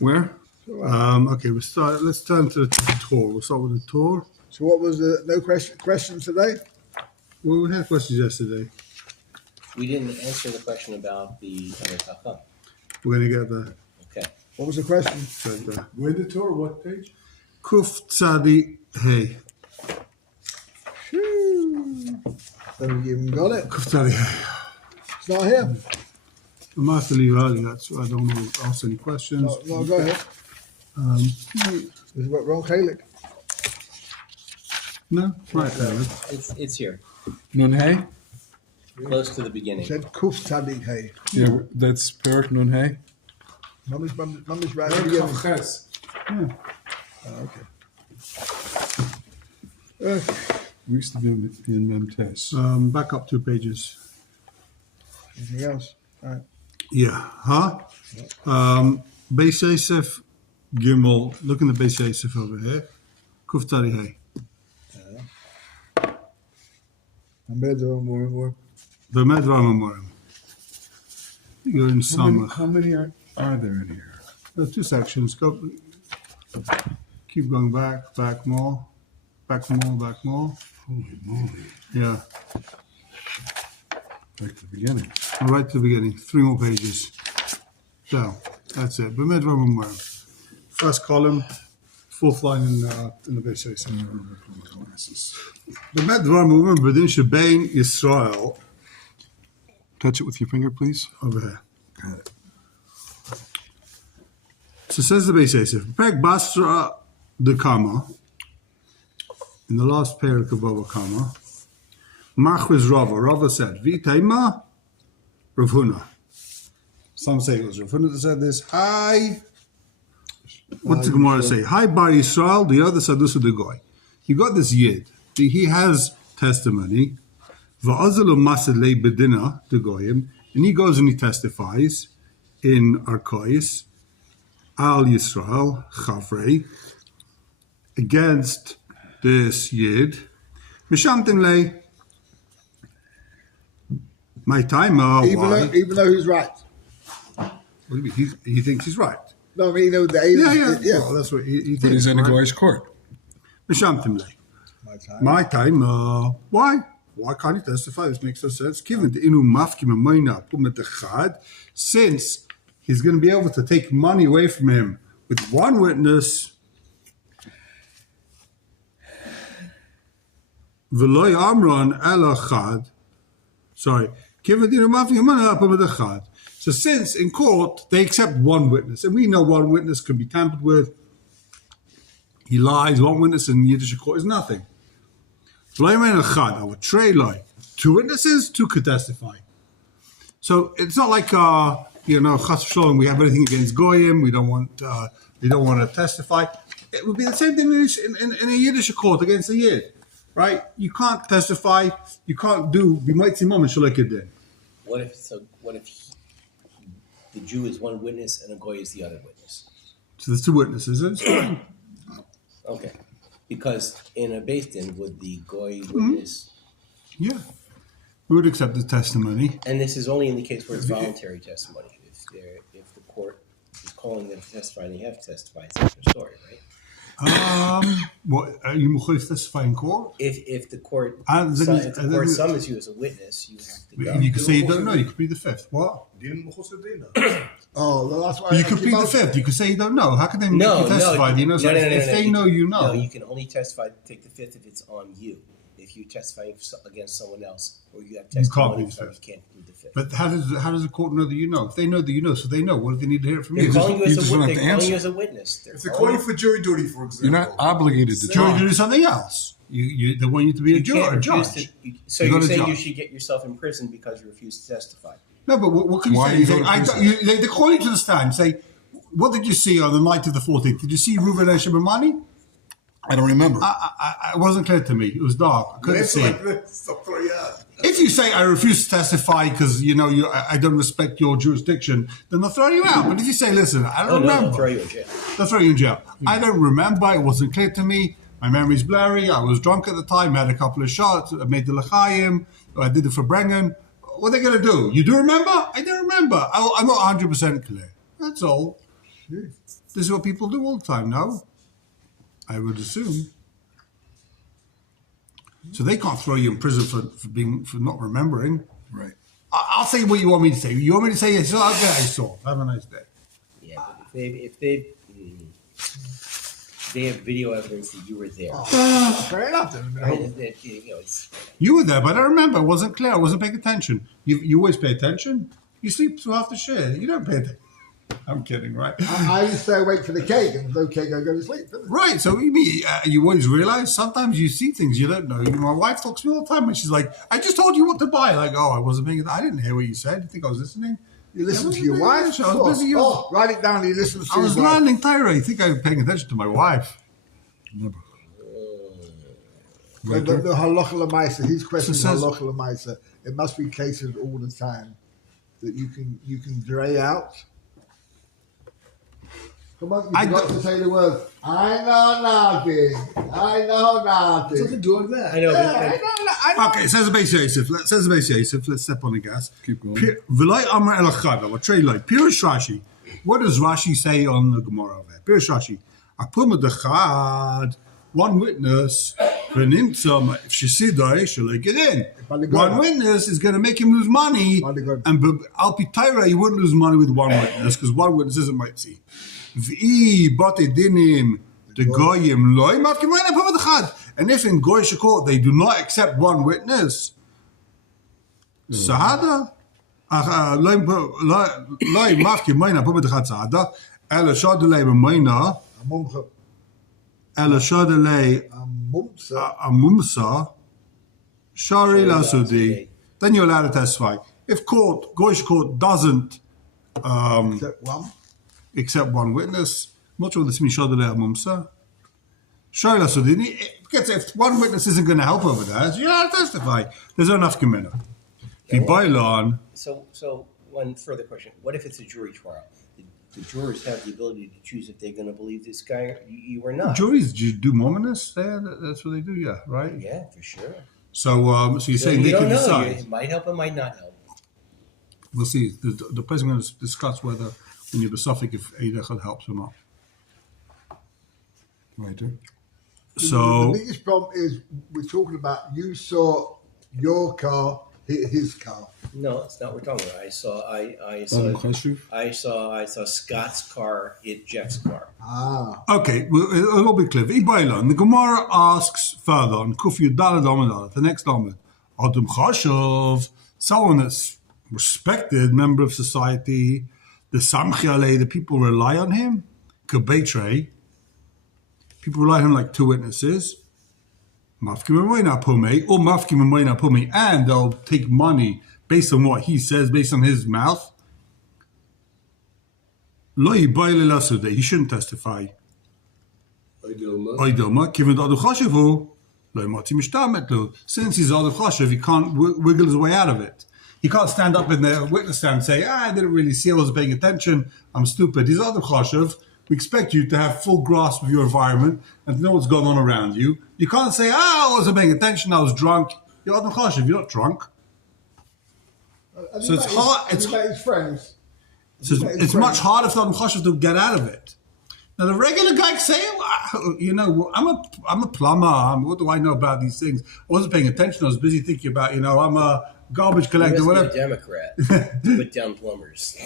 Where? Okay, let's turn to the Torah. We'll start with the Torah. So what was the no question today? Well, we had questions yesterday. We didn't answer the question about the Chacham. We're going to get there. Okay. What was the question? Where the Torah? What page? Kuf Tzadi Hey. Don't even got it. Kuf Tzadi Hey. It's not here. I might have to leave early. That's why I don't want to ask any questions. No, go ahead. This is what wrong Chalik. No, right there. It's here, Nun Hey? close to the beginning. Said Kuf Tzadik Hey. Yeah, that's Perik Nun Hey. Mamish right Perik here. Chav Ches. Yeah. Okay. We used to be in Memtes. Back up 2 pages. Anything else? All right. Yeah. Huh? Beis Yosef Gimel. Look in the Beis Yosef over here. Kuf Tzadi Hey. I'm better more. V'med Ramamorim. You're in Samach. How many are there in here? There's 2 sections. Go. Keep going back more. Back more. Holy moly. Yeah. Back to the beginning. Right to the beginning. 3 more pages. So, that's it. B'med Ramamorim. First column, 4th line in the Beis Yosef. B'med Ramamorim B'din Shebein Yisrael. Touch it with your finger, please. Over here. Got it. So says the Beis Yosef. Perek Basra de Kama. In the last parak of Baba Kama. Machriz Rava. Rava said, V'itaima Rav Huna. Some say it was Rav Huna that said this. Hi. What's the Gemara say? Hi Bar Yisrael, the other Sadusa de Goy. You got this Yid. He has testimony. Va'azalu Masad Le Bedina de Goyim. And he goes and he testifies in Arkois. Al Yisrael Chavrei. Against this Yid. Mishamtim Le. My time, Even though he's right. What do you mean? He thinks he's right. No, I mean, Yeah. Well, that's what he thinks. But he's in a right? Goyish court. Mishamtim Le. My time. Why? Why can't he testify? This makes no sense. Since he's going to be able to take money away from him with 1 witness. V'loy amron elachad. Sorry. So since in court they accept 1 witness, and we know 1 witness can be tampered with. He lies. 1 witness in Yiddish court is nothing. 2 witnesses, 2 could testify. So it's not like Chas v'sholom, we have anything against goyim. We don't want to testify. It would be the same thing in a Yiddish court against a Yid, right? You can't testify. You can't do b'motzim and shalekidin. What if the Jew is 1 witness and a goy is the other witness? So there's 2 witnesses. It's fine. Okay, because in a Beis Din, would the goy witness? Yeah, we would accept the testimony. And this is only in the case where it's voluntary testimony. If the court is calling them to testify and they have to testify, it's a different story, right? What are you mechuyev to testify in court? If the court summons you as a witness, you have to go. You can say you don't know. You could be the 5th. What? Oh, well, that's why You could plead the 5th. You could say you don't know. How can they make you testify? No, If they know, you know. No, you can only testify, take the 5th if it's on you. If you testify against someone else, or you have testimony, you can't plead the 5th. But how does the court know that you know? If they know that you know, so they know. What do they need to hear it from They're you? calling you You as a witness. If they're calling for jury duty, for example, You're not obligated to Jury to try. do something else. They want you to be a judge. So you're saying you should get yourself in prison because you refuse to testify? No, but what can you Why say? you go to prison? They call you to the stand. Say, what did you see on the night of the 14th? Did you see Reuven and Rabani? I don't remember. It wasn't clear to me. It was dark. I couldn't see. If you say I refuse to testify because I don't respect your jurisdiction, then they'll throw you out. But if you say, listen, I don't remember, they'll throw you in jail. They'll throw you in jail. I don't remember. It wasn't clear to me. My memory's blurry. I was drunk at the time. I had a couple of shots. I made the l'chaim. I did it for Brengan. What are they going to do? You do remember? I don't remember. I'm not 100% clear. That's all. Yes. This is what people do all the time now, I would assume. So they can't throw you in prison for not remembering. Right. I'll say what you want me to say. You want me to say, yes, okay, I saw. Have a nice day. Yeah, but if they have video evidence that you were there, Fair enough. Then. right? That, it's You were there, but I remember. I wasn't clear. I wasn't paying attention. You always pay attention? You sleep through half the shit. You don't pay attention. I'm kidding, right? I used to stay awake for the cake, and no cake, I go to sleep. Right. So you always realize sometimes you see things you don't know. My wife talks to me all the time, and she's like, "I just told you what to buy." Like, oh, I wasn't paying. I didn't hear what you said. You think I was listening? You listen I to your wasn't wife? paying attention. I was busy. Write it down. You listen to I was your wife. learning Tyra. You think I was paying attention to my wife? Never. The halacha l'maisa. His question is So says- halacha l'maisa. It must be cases all the time that you can dray out. Come on, you I forgot don't- to say the word. I know nothing. I know nothing. Something to do with that. I know. Yeah, I know. Okay, says the Beis Yosef. Says the Beis Yosef. Let's step on the gas. Keep going. V'loi amar el achad. What trade like? Pirush Rashi. What does Rashi say on the Gemara over there? Pirush Rashi. Apuma dechad. One witness. V'nimtzam if shesidai shall get in. One witness is going to make him lose money, and al pitayra you wouldn't lose money with one witness because one witness isn't mitzi. V'i bate dinim the goyim loy mafkim reina apuma dechad. And if in Goyish court they do not accept one witness, Sahada, loy mafkim reina apuma dechad Sahada, ela shadulei b'meina, ela shadulei Mumsa. amumsa, shari lasudi. Then you're allowed to testify. If Goyish court doesn't Except one. accept one witness, I'm not sure this means shadulei amumsa. Shari lasudi. If one witness isn't going to help over there, you're allowed to testify. There's no enough gemina. If you boil on, So one further question: what if it's a jury trial? The jurors have the ability to choose if they're going to believe this guy or you or not. juries do mominous there. That's what they do. Yeah, right. Yeah, for sure. So you're saying you they don't can know. decide. It might help. It might not help. We'll see. The person going to discuss whether when you're besophic if Eidechad helps or not. Right there. So The biggest problem is we're talking about you saw your car hit his car. No, that's not what we're talking about. I saw Scott's car hit Jeff's car. Ah. okay, well, it'll be clear. Ibailon. The Gemara asks further on Kufi Dalad Amad, the next Amad. Adam Chashov, someone that's respected member of society, the Samchiale, the people rely on him. Kabetre. People rely on him like two witnesses. Mafkim and Pume, or Mafkim and Pume, and they'll take money based on what he says, based on his mouth. Lo yibayle lasude, he shouldn't testify. Oidoma, given the Adu Chashivu, lo yimati mishtamet lo. Since he's Adu Chashiv, he can't wiggle his way out of it. He can't stand up in the witness stand and say, I didn't really see, I wasn't paying attention, I'm stupid. He's Adu Chashiv. We expect you to have full grasp of your environment and to know what's going on around you. You can't say, I wasn't paying attention, I was drunk. You're Adam Chashiv, you're not drunk. So it's hard. It's his friends. So it's much harder for Adam Chashiv to get out of it. Now the regular guy can say, I'm a plumber. What do I know about these things? I wasn't paying attention. I was busy thinking about, I'm a garbage collector, You must whatever. be a Democrat to put down plumbers.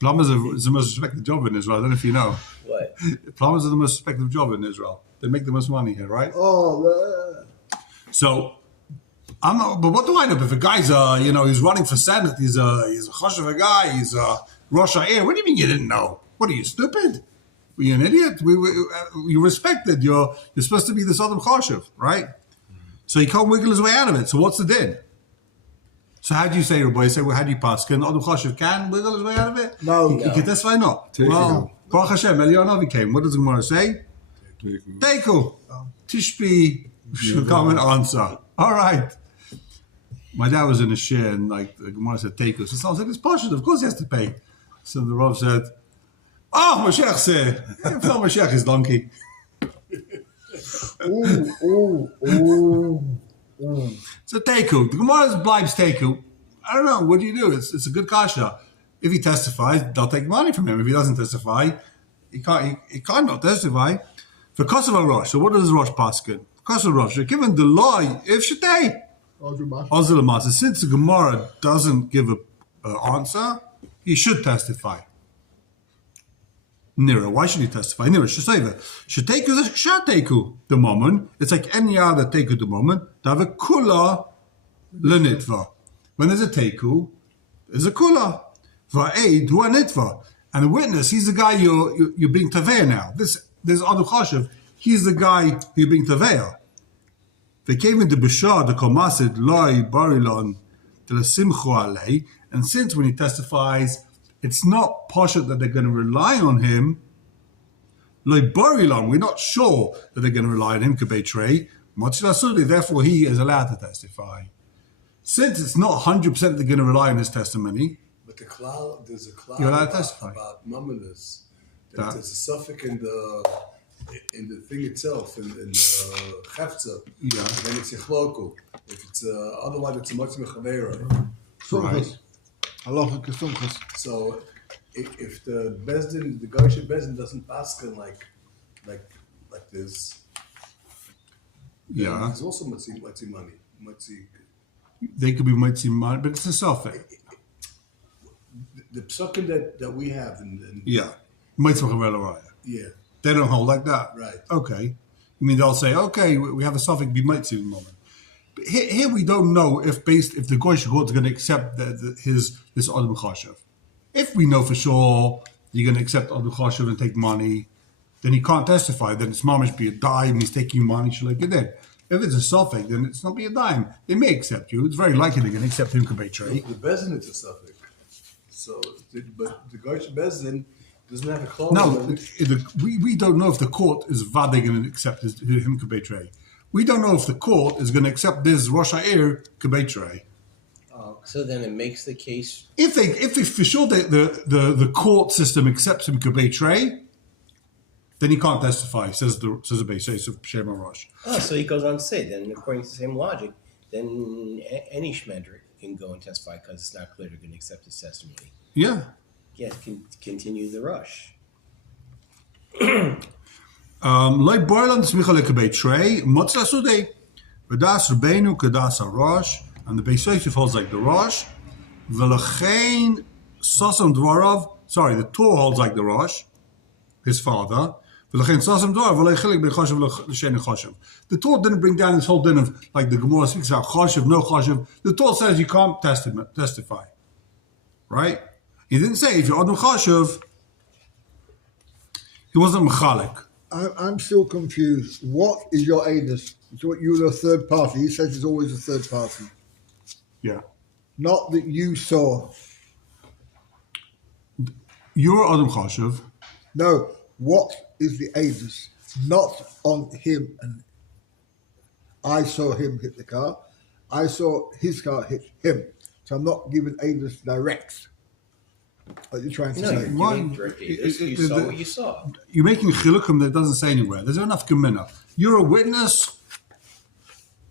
Plumbers is the most respected job in Israel. I don't know if you know. What? Plumbers are the most respected job in Israel. They make the most money here, right? Oh, So, but what do I know? If a guy's, he's running for Senate, he's a chashuv guy, he's a Rosh Ha'ir. What do you mean you didn't know? What are you, stupid? Were you an idiot? You respected. You're supposed to be this Adam chashuv, right? So he can't wiggle his way out of it. So what's the din? So how do you say, Rabbi? You say, well, how do you pass? Can Adam chashuv can wiggle his way out of it? No. He can testify not. Well, Baruch Hashem, Eliyahu came. What does the Gemara say? Teiku. Tishbi should come and answer. All right. My dad was in a share and the Gemara said Teiku. So someone said, it's partial. Of course he has to pay. So the Rav said, Mashiach said, if not Mashiach is donkey. So Teiku. The Gemara blibes Teiku. I don't know. What do you do? It's a good kasha. If he testifies, they'll take money from him. If he doesn't testify, He can't not testify. For Kosovo Rosh, so what does Rosh Paskin? Kosovo Rosh, given the law, if Shatei, Ozil since the Gemara doesn't give an answer, he should testify. Nira, why should he testify? Nira, Shaseva. Shateku is Shateku, the moment. It's like any other Teku, the moment. To have a Kula Lenitva. When there's a Teku, there's a Kula. Va'ed, who a Nitva. And the witness, he's the guy you're being Taveh now. There's Adu Chashav, he's the guy you're being Taveh. They came into Bishar, the Komasid, Loi, Barilon, to the Simchu Alei. And since when he testifies, it's not Pashat that they're going to rely on him. Loi, Barilon, we're not sure that they're going to rely on him, Kabetray. Therefore, he is allowed to testify. Since it's not 100% they're going to rely on his testimony, But there's a cloud You're allowed to testify. about mumminess. That- There's a suffix in the thing itself, in the chefza. Yeah. And then it's yichloku. If it's otherwise, it's a much mechavera. Sumchus. Halacha kesumchus. So if the bezdin, the Garsha bezdin doesn't paskin like this, yeah, there's also matzi money. they could be Mitzi Mar, but it's a suffix. The psukim that we have, and Yeah. Mitzi Raya. yeah, They don't hold like that. Right. Okay. I mean, they'll say, okay, we have a suffix be Mitzi in the moment. But here we don't know if the Goyish court is going to accept this Adam Chashav. If we know for sure you're going to accept Adam Chashav and take money, then he can't testify. Then it's mamish be a dime. He's taking money. Shalik it in. If it's a suffix, then it's not be a dime. They may accept you. It's very likely they're going to accept him kabetray. the bezdin is a suffix. So, but the Garsha bezdin doesn't have a clause. No, we don't know if the court is vade going to accept him kabetray. We don't know if the court is going to accept this Rosh Ha'ir kabetray. So then it makes the case. If for sure the court system accepts him kabetray, then he can't testify. Says the base of Shema Rosh. Oh, so he goes on to say, then according to the same logic, then any Shmendrik can go and testify because it's not clear they're going to accept his testimony. Yeah. Yes, continue the rush. Like Boylan smicha lekabetray, motzla sudei, v'das Rabbeinu kadas Rosh, and the Beis Yosef holds like the Rosh. V'lachein sasam dvarav. Sorry, the Torah holds like the Rosh, his father. V'lachein sasam dvarav v'leichilik b'chashav l'shein chashav. The Torah didn't bring down this whole din of like the Gemara speaks about chashav, no chashav. The Torah says you can't testify, right? He didn't say if you're Adam chashav. He wasn't mechalik. I'm still confused. What is your anus? You're a third party. He says it's always a third party. Yeah. Not that you saw. You're Adam Chashav. No, what is the anus? Not on him. And I saw him hit the car. I saw his car hit him. So I'm not giving anus direct. What you're trying to No, say. you're Why- giving direct aiders. You saw what you saw. You're making chilukim that doesn't say anywhere. There's enough gemina. You're a witness.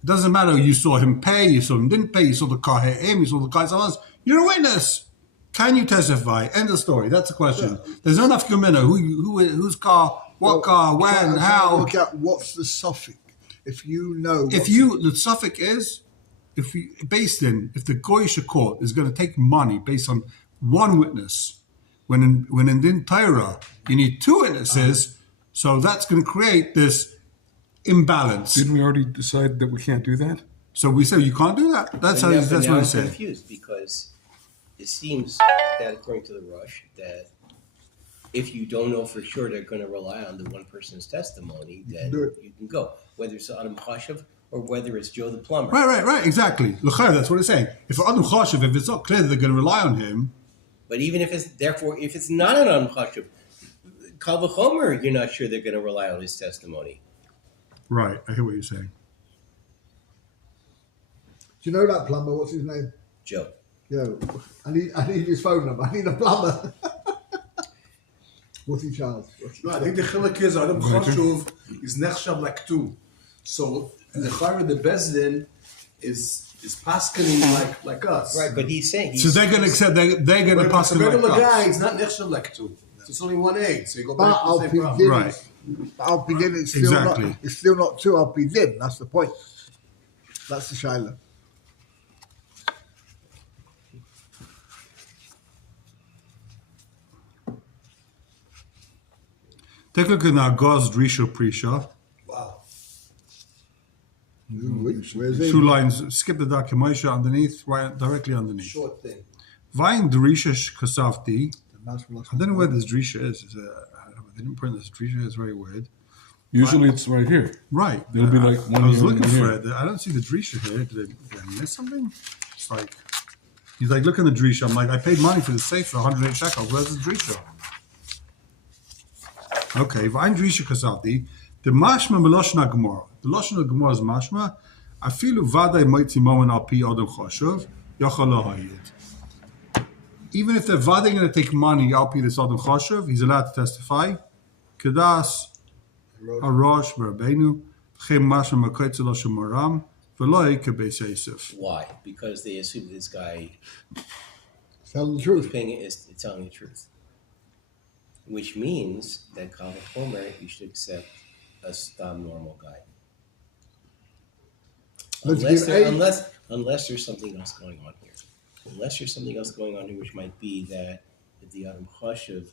Doesn't matter. You saw him pay. You saw him didn't pay. You saw the car hit him. You saw the guy someone else. You're a witness. Can you testify? End of story. That's the question. There's enough gemina. Whose car? What car? When? I'm trying to How? Look at what's the suffix. If you know. The suffix is if the Goyish court is going to take money based on one witness, when in Din Torah you need two witnesses, so that's going to create this imbalance. Didn't we already decide that we can't do that? So we say you can't do that. That's But that's now what I I'm said. confused because it seems that according to the Rush, that if you don't know for sure they're going to rely on the one person's testimony, then Do it. you can go. Whether it's Adam Chashav or whether it's Joe the plumber. Right, exactly. L'chayr, that's what it's saying. If Adam Chashav, if it's not clear that they're going to rely on him, But even if it's not an Adam Chashav, Kal v'chomer, you're not sure they're going to rely on his testimony. right, I hear what you're saying. Do you know that plumber? What's his name? Joe. Yeah, I need his phone number. I need a plumber. What's he charge? No, I think the chiluk is Adam Chashuv is nechshav like two. So the chayra, the bezdin is paskening like us. Right, but he's saying So they're going to accept. They're going to But pass if it's a it like regular guy, us. he's not nechshav like two. So it's only one aid. So you go But back to Al the same problem. Pidin, Right. Al Pidin is still Exactly. not. It's still not two Al Pidin. That's the point. That's the shaila. Take a look at Nagaz Drisha Prisha. Wow. Where's it? 2 lines. Skip the document underneath, right directly underneath. Short thing. Vain Drisha Kasafti. I don't know where that. this Drisha is. They didn't print this Drisha. It's very weird. Usually it's right here. Right. There'll be like one I was here and looking one for here. it. I don't see the Drisha here. Did I miss something? It's like, he's like, look at the Drisha. I'm like, I paid money for the safe for 108 shekels. Where's the Drisha? Okay, Vain Drisha Kasafti. The Mashma Meloshna Gemara. The Loshna Gemara is Mashma. Afilu Vadai Moitzi Moen Al Pi Adam Choshev. Yochal Lo Hayid. Even if they're Vadai going to take money Al Pi this Adam Choshev, he's allowed to testify. Kedas Arosh Rabbeinu, Chem Mashma Makotze Lo Shemaram, Veloi Kebeis Yosef. Why? Because they assume this guy Tell the is truth. telling the truth. Which means that Kal Homer, you should accept a stam normal guy. Let's Unless, give unless there's something else going on here. Unless there's something else going on here, which might be that if the Adam Chashuv